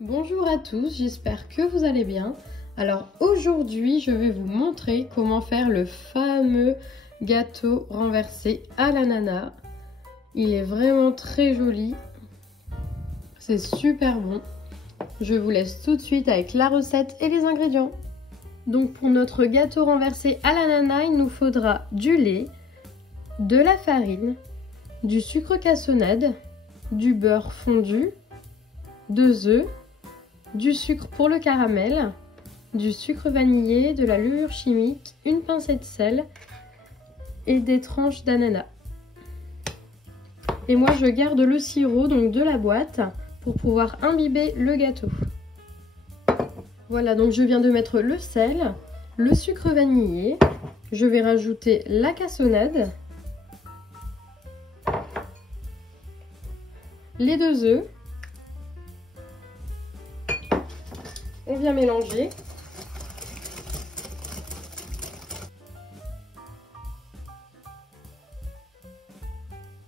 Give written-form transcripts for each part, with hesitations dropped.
Bonjour à tous, j'espère que vous allez bien. Alors aujourd'hui, je vais vous montrer comment faire le fameux gâteau renversé à l'ananas. Il est vraiment très joli, c'est super bon. Je vous laisse tout de suite avec la recette et les ingrédients. Donc pour notre gâteau renversé à l'ananas, il nous faudra du lait, de la farine, du sucre cassonade, du beurre fondu, 2 œufs, du sucre pour le caramel, du sucre vanillé, de la levure chimique, une pincée de sel et des tranches d'ananas. Et moi je garde le sirop donc de la boîte pour pouvoir imbiber le gâteau. Voilà, donc je viens de mettre le sel, le sucre vanillé, je vais rajouter la cassonade, les 2 œufs. On vient mélanger.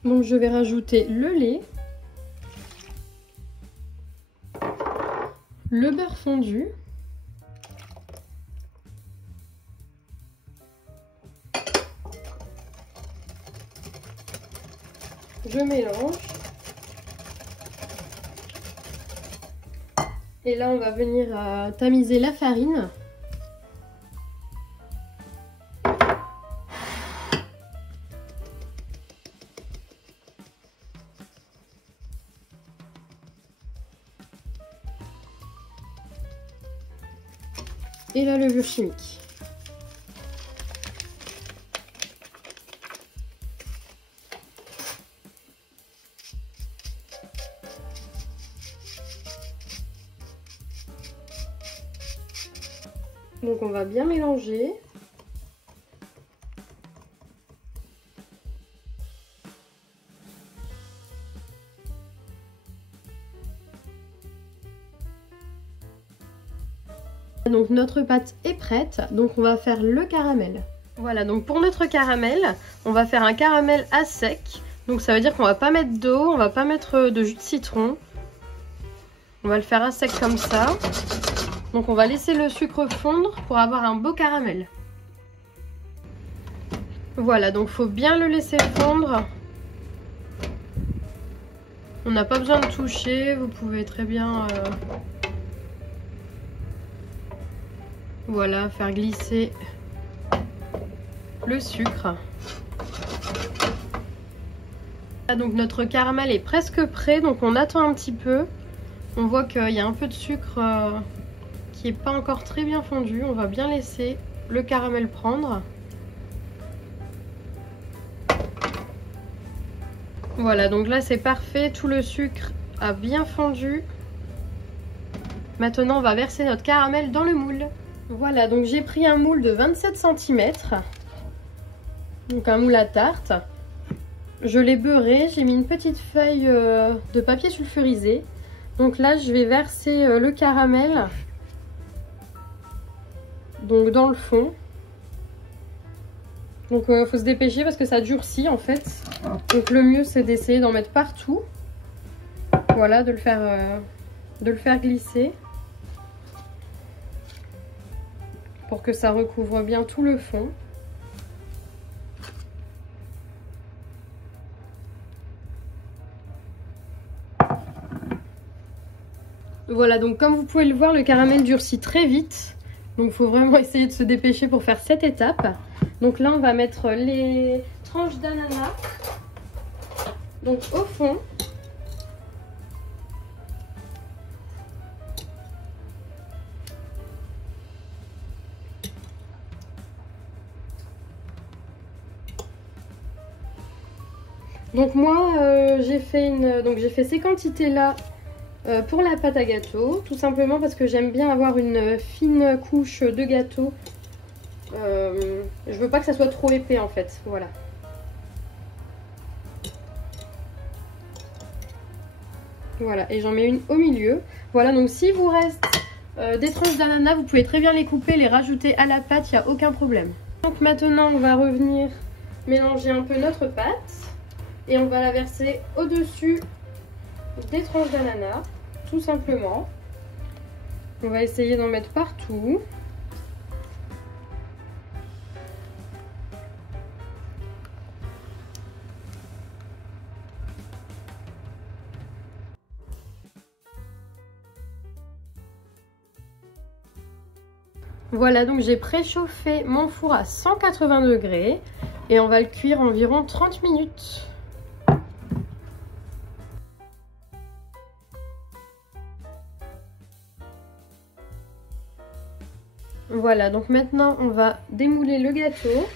Donc je vais rajouter le lait, le beurre fondu, je mélange. Et là, on va venir tamiser la farine. Et la levure chimique. Donc on va bien mélanger. Donc notre pâte est prête, donc on va faire le caramel. Voilà, donc pour notre caramel, on va faire un caramel à sec. Donc ça veut dire qu'on va pas mettre d'eau, on va pas mettre de jus de citron. On va le faire à sec comme ça. Donc on va laisser le sucre fondre pour avoir un beau caramel. Voilà, donc il faut bien le laisser fondre. On n'a pas besoin de toucher, vous pouvez très bien voilà, faire glisser le sucre. Donc notre caramel est presque prêt, donc on attend un petit peu. On voit qu'il y a un peu de sucre qui n'est pas encore très bien fondu. On va bien laisser le caramel prendre. Voilà, donc là c'est parfait, tout le sucre a bien fondu. Maintenant on va verser notre caramel dans le moule. Voilà, donc j'ai pris un moule de 27 cm, donc un moule à tarte. Je l'ai beurré, j'ai mis une petite feuille de papier sulfurisé. Donc là je vais verser le caramel donc dans le fond. Donc faut se dépêcher parce que ça durcit en fait. Donc le mieux c'est d'essayer d'en mettre partout. Voilà, de le faire glisser pour que ça recouvre bien tout le fond. Voilà, donc comme vous pouvez le voir, le caramel durcit très vite. Donc il faut vraiment essayer de se dépêcher pour faire cette étape. Donc là on va mettre les tranches d'ananas donc au fond. Donc moi j'ai fait ces quantités là pour la pâte à gâteau, tout simplement parce que j'aime bien avoir une fine couche de gâteau. Je veux pas que ça soit trop épais en fait, voilà. Voilà, et j'en mets une au milieu. Voilà, donc s'il vous reste des tranches d'ananas, vous pouvez très bien les couper, les rajouter à la pâte, il n'y a aucun problème. Donc maintenant on va revenir mélanger un peu notre pâte et on va la verser au-dessus des tranches d'ananas, tout simplement. On va essayer d'en mettre partout. Voilà, donc j'ai préchauffé mon four à 180 degrés et on va le cuire environ 30 minutes. Voilà, donc maintenant on va démouler le gâteau.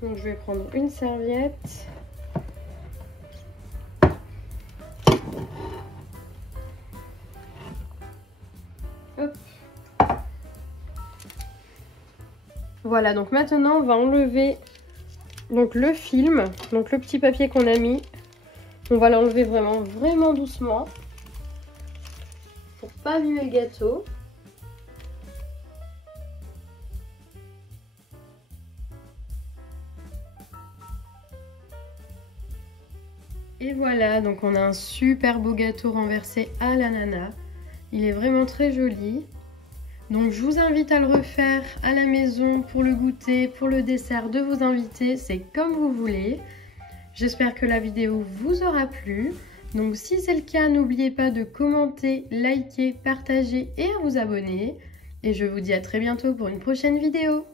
Donc je vais prendre une serviette. Hop. Voilà, donc maintenant on va enlever donc le film, donc le petit papier qu'on a mis. On va l'enlever vraiment doucement pour pas abîmer le gâteau. Et voilà, donc on a un super beau gâteau renversé à l'ananas. Il est vraiment très joli. Donc je vous invite à le refaire à la maison pour le goûter, pour le dessert de vos invités. C'est comme vous voulez. J'espère que la vidéo vous aura plu. Donc si c'est le cas, n'oubliez pas de commenter, liker, partager et à vous abonner. Et je vous dis à très bientôt pour une prochaine vidéo.